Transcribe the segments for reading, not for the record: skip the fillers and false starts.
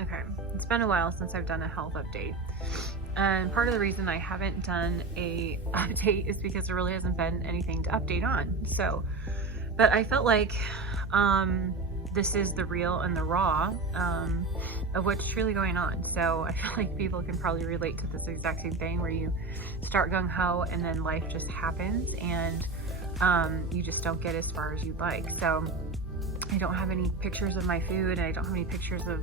Okay, it's been a while since I've done a health update. And part of the reason I haven't done a update is because there really hasn't been anything to update on. So, but I felt like this is the real and the raw of what's truly going on. So I feel like people can probably relate to this exact same thing where you start gung-ho and then life just happens and you just don't get as far as you'd like. So I don't have any pictures of my food, and I don't have any pictures of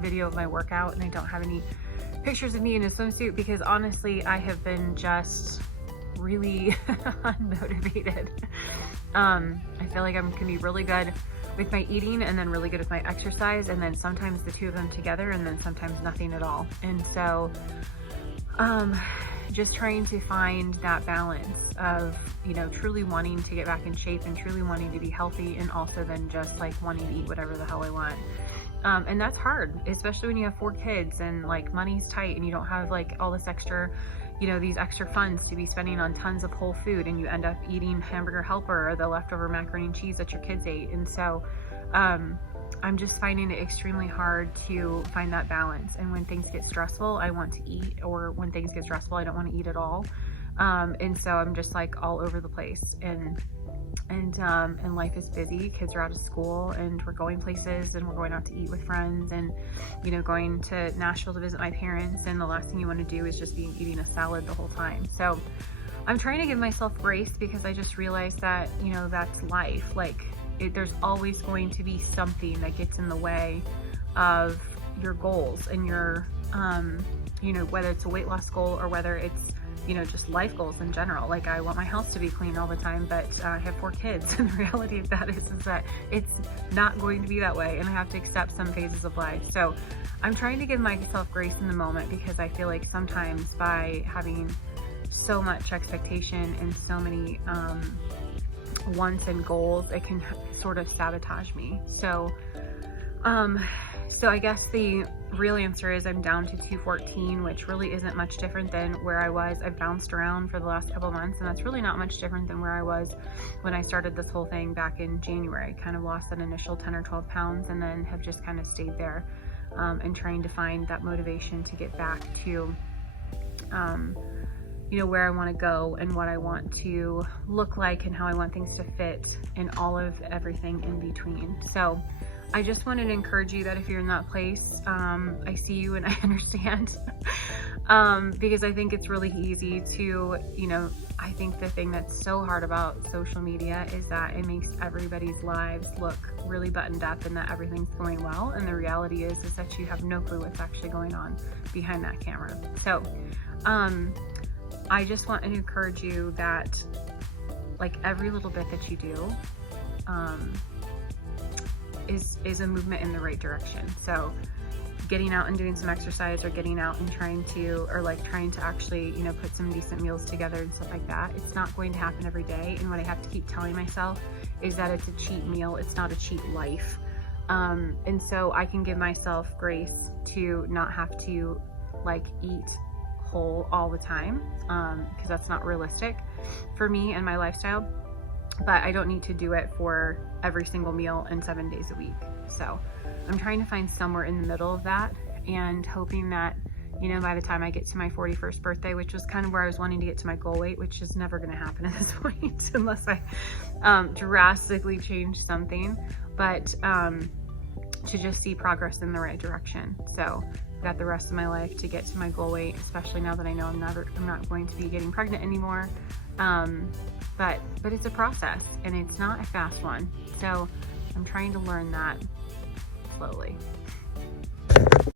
video of my workout, and I don't have any pictures of me in a swimsuit because honestly, I have been just really unmotivated. I feel like I can be really good with my eating and then really good with my exercise, and then sometimes the two of them together, and then sometimes nothing at all. And so just trying to find that balance of, you know, truly wanting to get back in shape and truly wanting to be healthy, and also then just like wanting to eat whatever the hell I want. And that's hard, especially when you have 4 kids and like money's tight and you don't have like all this extra, you know, these extra funds to be spending on tons of whole food, and you end up eating Hamburger Helper or the leftover macaroni and cheese that your kids ate. And so I'm just finding it extremely hard to find that balance. And when things get stressful, I want to eat, or when things get stressful, I don't want to eat at all. And so I'm just like all over the place, and life is busy. Kids are out of school, and we're going places, and we're going out to eat with friends, and, you know, going to Nashville to visit my parents. And the last thing you want to do is just be eating a salad the whole time. So I'm trying to give myself grace, because I just realized that, you know, that's life. Like there's always going to be something that gets in the way of your goals and your, you know, whether it's a weight loss goal or whether it's, you know, just life goals in general. Like I want my house to be clean all the time, but I have 4 kids, and the reality of that is that it's not going to be that way, and I have to accept some phases of life. So I'm trying to give myself grace in the moment, because I feel like sometimes by having so much expectation and so many wants and goals, it can sort of sabotage me. So I guess the real answer is I'm down to 214, which really isn't much different than where I was. I've bounced around for the last couple of months, and that's really not much different than where I was when I started this whole thing back in January. Kind of lost an initial 10 or 12 pounds, and then have just kind of stayed there, and trying to find that motivation to get back to, you know, where I want to go and what I want to look like and how I want things to fit, and all of everything in between. So I just wanted to encourage you that if you're in that place, I see you and I understand, because I think it's really easy to, you know, I think the thing that's so hard about social media is that it makes everybody's lives look really buttoned up and that everything's going well. And the reality is that you have no clue what's actually going on behind that camera. So, I just want to encourage you that like every little bit that you do, is a movement in the right direction. So getting out and doing some exercise, or getting out and trying to actually, you know, put some decent meals together and stuff like that. It's not going to happen every day. And what I have to keep telling myself is that it's a cheat meal. It's not a cheat life. And so I can give myself grace to not have to like eat whole all the time, because that's not realistic for me and my lifestyle. But I don't need to do it for every single meal and 7 days a week. So I'm trying to find somewhere in the middle of that, and hoping that, you know, by the time I get to my 41st birthday, which was kind of where I was wanting to get to my goal weight, which is never going to happen at this point unless I drastically change something, but to just see progress in the right direction. So I've got the rest of my life to get to my goal weight, especially now that I know I'm not going to be getting pregnant anymore. But it's a process, and it's not a fast one. So I'm trying to learn that slowly.